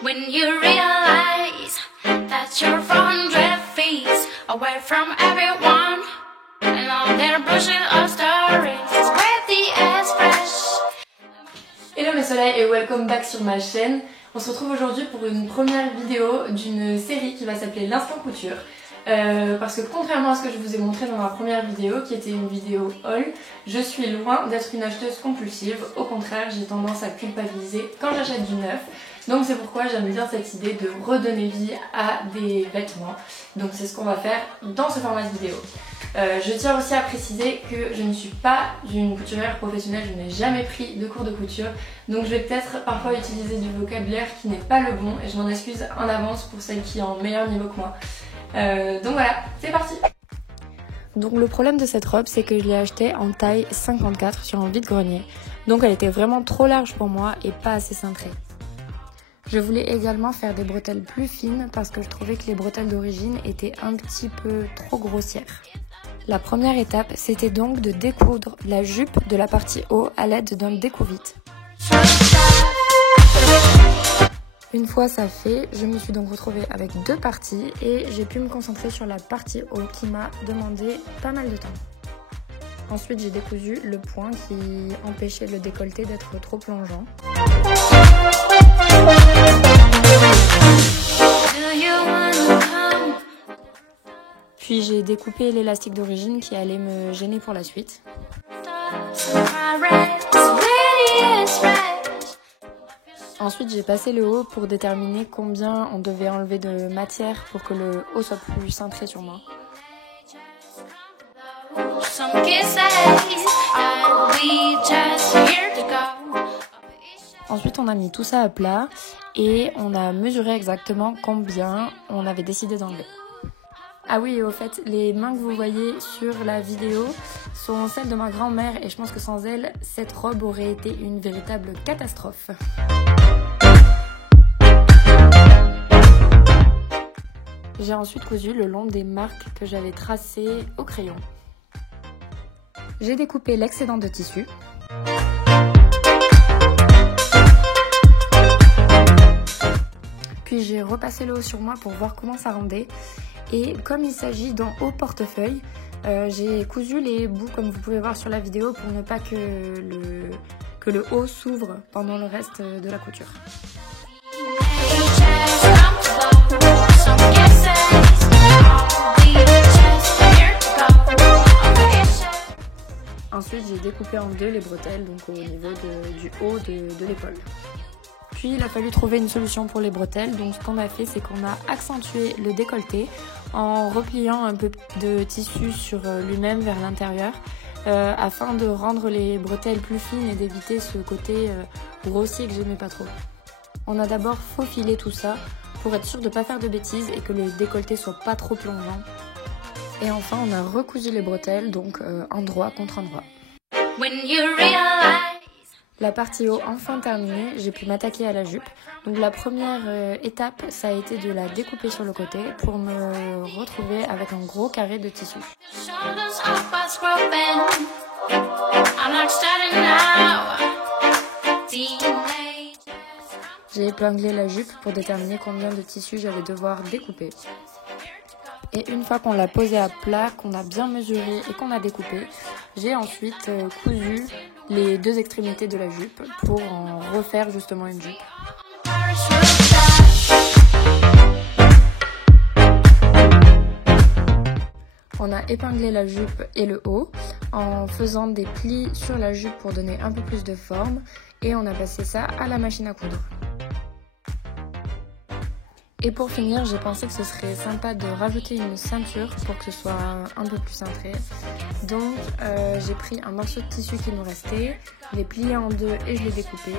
When you realize that you're 400 feet away from everyone and all their bullshit of stories with the ass fresh. Hello mes soleils et welcome back sur ma chaîne. On se retrouve aujourd'hui pour une première vidéo d'une série qui va s'appeler l'Instant Couture. Parce que contrairement à ce que je vous ai montré dans ma première vidéo qui était une vidéo haul, je suis loin d'être une acheteuse compulsive. Au contraire, j'ai tendance à culpabiliser quand j'achète du neuf. Donc c'est pourquoi j'aime bien cette idée de redonner vie à des vêtements. Donc c'est ce qu'on va faire dans ce format de vidéo. Je tiens aussi à préciser que je ne suis pas une couturière professionnelle, je n'ai jamais pris de cours de couture. Donc je vais peut-être parfois utiliser du vocabulaire qui n'est pas le bon et je m'en excuse en avance pour celles qui ont un meilleur niveau que moi. Donc voilà, c'est parti! Donc le problème de cette robe, c'est que je l'ai achetée en taille 54 sur un vide-grenier. Donc elle était vraiment trop large pour moi et pas assez cintrée. Je voulais également faire des bretelles plus fines parce que je trouvais que les bretelles d'origine étaient un petit peu trop grossières. La première étape, c'était donc de découdre la jupe de la partie haut à l'aide d'un découvite. Une fois ça fait, je me suis donc retrouvée avec deux parties et j'ai pu me concentrer sur la partie haut qui m'a demandé pas mal de temps. Ensuite, j'ai décousu le point qui empêchait le décolleté d'être trop plongeant. Puis j'ai découpé l'élastique d'origine qui allait me gêner pour la suite. Ensuite, j'ai passé le haut pour déterminer combien on devait enlever de matière pour que le haut soit plus cintré sur moi. Ensuite, on a mis tout ça à plat et on a mesuré exactement combien on avait décidé d'enlever. Ah oui, et au fait, les mains que vous voyez sur la vidéo sont celles de ma grand-mère et je pense que sans elle, cette robe aurait été une véritable catastrophe. J'ai ensuite cousu le long des marques que j'avais tracées au crayon. J'ai découpé l'excédent de tissu. Puis j'ai repassé le haut sur moi pour voir comment ça rendait. Et comme il s'agit d'un haut portefeuille, j'ai cousu les bouts comme vous pouvez voir sur la vidéo pour ne pas que le haut s'ouvre pendant le reste de la couture. Ensuite, j'ai découpé en deux les bretelles, donc au niveau du haut de l'épaule. Puis il a fallu trouver une solution pour les bretelles, donc ce qu'on a fait, c'est qu'on a accentué le décolleté en repliant un peu de tissu sur lui-même vers l'intérieur afin de rendre les bretelles plus fines et d'éviter ce côté grossier que j'aimais pas trop. On a d'abord faufilé tout ça pour être sûr de ne pas faire de bêtises et que le décolleté soit pas trop plongeant. Et enfin, on a recousu les bretelles, donc endroit contre endroit. La partie haut enfin terminée, j'ai pu m'attaquer à la jupe. Donc la première étape, ça a été de la découper sur le côté pour me retrouver avec un gros carré de tissu. J'ai épinglé la jupe pour déterminer combien de tissu j'allais devoir découper. Et une fois qu'on l'a posé à plat, qu'on a bien mesuré et qu'on a découpé, j'ai ensuite cousu les deux extrémités de la jupe pour en refaire justement une jupe. On a épinglé la jupe et le haut en faisant des plis sur la jupe pour donner un peu plus de forme et on a passé ça à la machine à coudre. Et pour finir, j'ai pensé que ce serait sympa de rajouter une ceinture pour que ce soit un peu plus cintré. Donc j'ai pris un morceau de tissu qui nous restait, je l'ai plié en deux et je l'ai découpé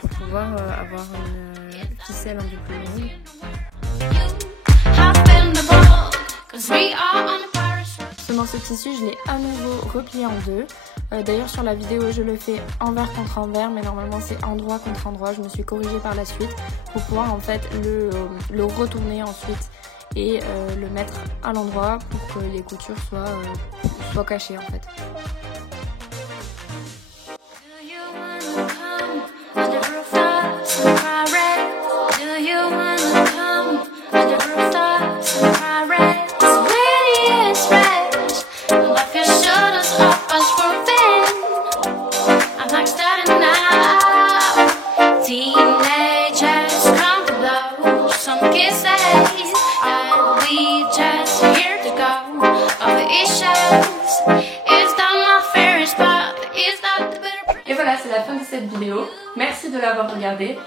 pour pouvoir avoir une ficelle un peu plus longue. Ce morceau de tissu, je l'ai à nouveau replié en deux. D'ailleurs sur la vidéo je le fais envers contre envers, mais normalement c'est endroit contre endroit. Je me suis corrigée par la suite pour pouvoir en fait le retourner ensuite et le mettre à l'endroit pour que les coutures soient cachées en fait. like starting now. Teenagers come to blows. Some kids say that we just here to go. All the issues is that my favorite spot. Is that the better? Et voilà, c'est la fin de cette vidéo. Merci de l'avoir regardée.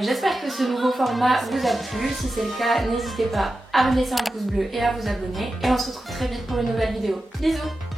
J'espère que ce nouveau format vous a plu. Si c'est le cas, n'hésitez pas à me laisser un pouce bleu et à vous abonner. Et on se retrouve très vite pour une nouvelle vidéo. Bisous!